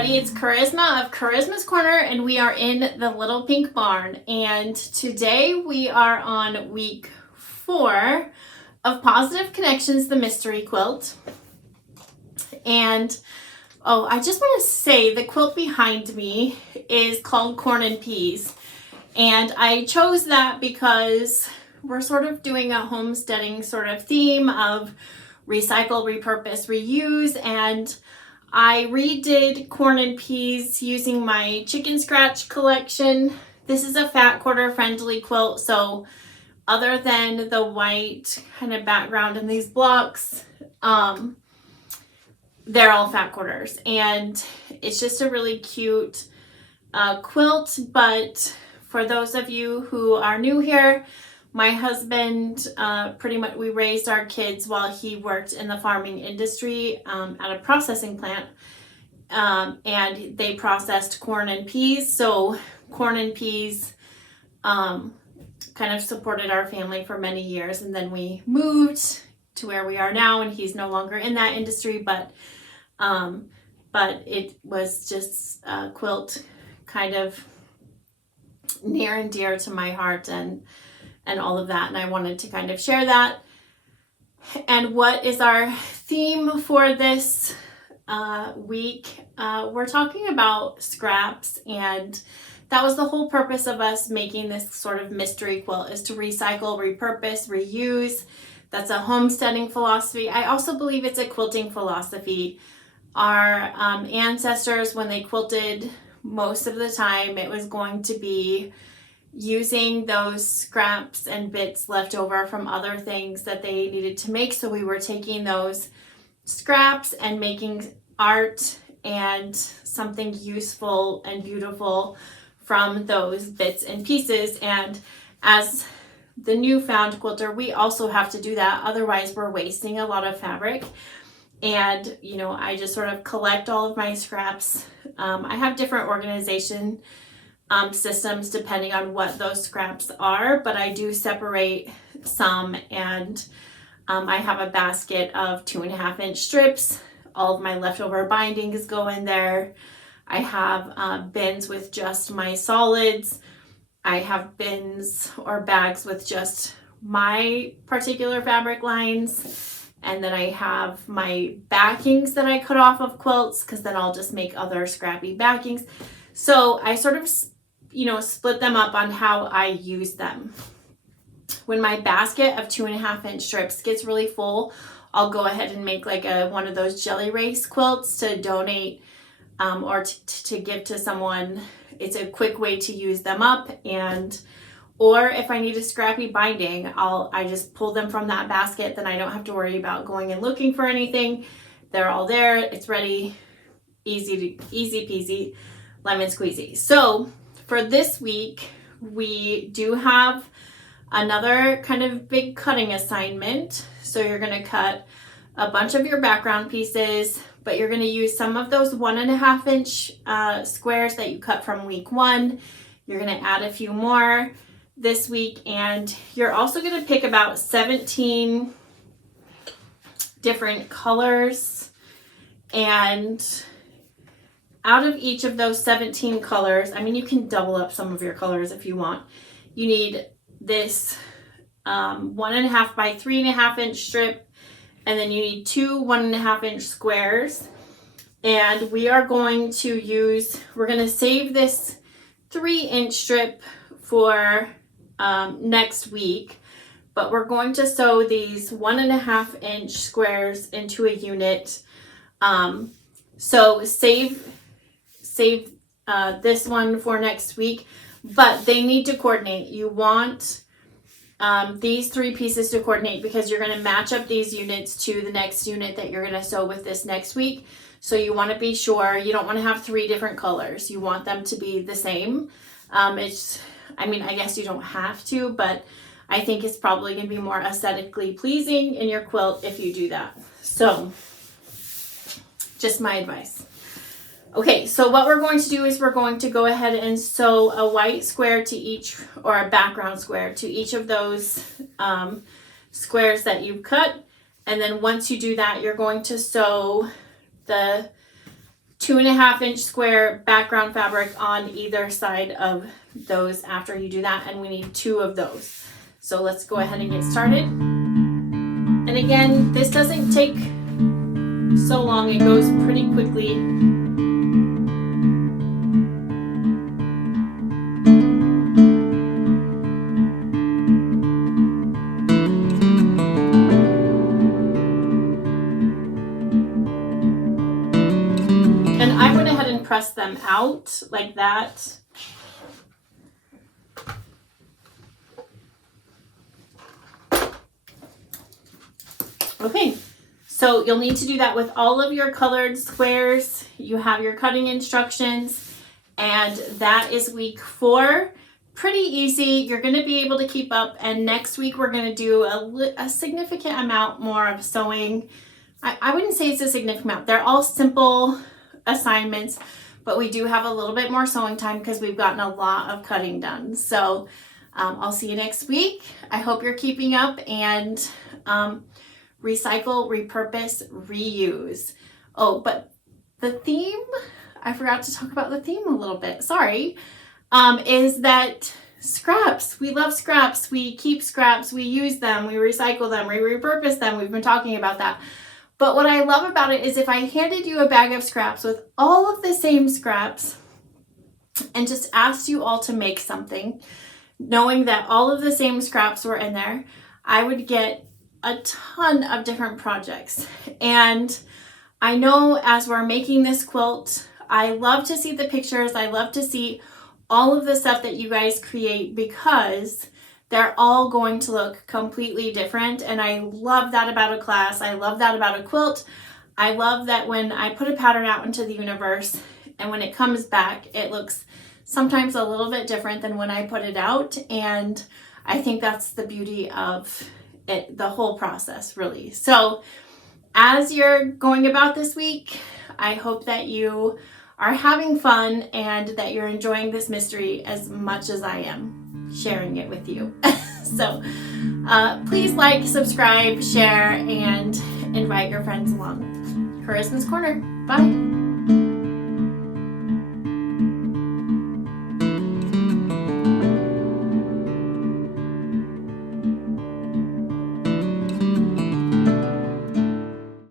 everybody, it's Charisma of Charisma's Corner, and we are in the Little Pink Barn. And today we are on week 4 of Positive Connections, the Mystery Quilt. And I just want to say the quilt behind me is called Corn and Peas. And I chose that because we're sort of doing a homesteading sort of theme of recycle, repurpose, reuse, and I redid Corn and Peas using my chicken scratch collection. This is a fat quarter friendly quilt, so other than the white kind of background in these blocks, they're all fat quarters, and it's just a really cute quilt. But for those of you who are new here, my husband, pretty much, we raised our kids while he worked in the farming industry at a processing plant, and they processed corn and peas. So corn and peas kind of supported our family for many years, and then we moved to where we are now, and he's no longer in that industry, but it was just a quilt kind of near and dear to my heart, and all of that, and I wanted to kind of share that. And what is our theme for this week? We're talking about scraps, and that was the whole purpose of us making this sort of mystery quilt, is to recycle, repurpose, reuse. That's a homesteading philosophy. I also believe it's a quilting philosophy. Our ancestors, when they quilted, most of the time it was going to be using those scraps and bits left over from other things that they needed to make. So we were taking those scraps and making art and something useful and beautiful from those bits and pieces. And as the newfound quilter, we also have to do that. Otherwise, we're wasting a lot of fabric. And, I just sort of collect all of my scraps. I have different organization systems depending on what those scraps are, but I do separate some, and I have a basket of 2.5-inch strips. All of my leftover bindings go in there. I have bins with just my solids. I have bins or bags with just my particular fabric lines, and then I have my backings that I cut off of quilts, because then I'll just make other scrappy backings. So I sort of split them up on how I use them. When my basket of 2.5-inch strips gets really full, I'll go ahead and make like one of those jelly race quilts to donate or to give to someone. It's a quick way to use them up, or if I need a scrappy binding, I just pull them from that basket. Then I don't have to worry about going and looking for anything. They're all there. It's ready. Easy peasy, lemon squeezy. So for this week, we do have another kind of big cutting assignment. So you're going to cut a bunch of your background pieces, but you're going to use some of those 1.5-inch squares that you cut from week 1. You're going to add a few more this week, and you're also going to pick about 17 different colors, and out of each of those 17 colors, you can double up some of your colors if you want. You need this 1.5 by 3.5-inch strip, and then you need 2 1.5-inch squares. And we're going to save this 3-inch strip for next week, but we're going to sew these 1.5-inch squares into a unit. So save this one for next week, but they need to coordinate. You want these 3 pieces to coordinate, because you're going to match up these units to the next unit that you're going to sew with this next week. So you want to be sure you don't want to have 3 different colors. You want them to be the same. I guess you don't have to, but I think it's probably going to be more aesthetically pleasing in your quilt if you do that. So just my advice. Okay, so what we're going to do is we're going to go ahead and sew a white square to each, or a background square to each of those squares that you've cut. And then once you do that, you're going to sew the 2.5-inch square background fabric on either side of those after you do that, and we need 2 of those. So let's go ahead and get started. And again, this doesn't take so long, it goes pretty quickly. And I went ahead and pressed them out like that. Okay, so you'll need to do that with all of your colored squares. You have your cutting instructions, and that is week 4. Pretty easy. You're going to be able to keep up, and next week we're going to do a significant amount more of sewing. I wouldn't say it's a significant amount. They're all simple assignments, but we do have a little bit more sewing time because we've gotten a lot of cutting done. So I'll see you next week. I hope you're keeping up, and recycle, repurpose, reuse. Oh, but the theme, I forgot to talk about the theme a little bit, sorry, is that scraps. We love scraps. We keep scraps. We use them. We recycle them. We repurpose them. We've been talking about that. But what I love about it is if I handed you a bag of scraps with all of the same scraps and just asked you all to make something, knowing that all of the same scraps were in there, I would get a ton of different projects. And I know as we're making this quilt, I love to see the pictures. I love to see all of the stuff that you guys create because they're all going to look completely different. And I love that about a class. I love that about a quilt. I love that when I put a pattern out into the universe and when it comes back, it looks sometimes a little bit different than when I put it out. And I think that's the beauty of it, the whole process, really. So as you're going about this week, I hope that you are having fun and that you're enjoying this mystery as much as I am sharing it with you. So please like, subscribe, share, and invite your friends along. Charisma's Corner. Bye.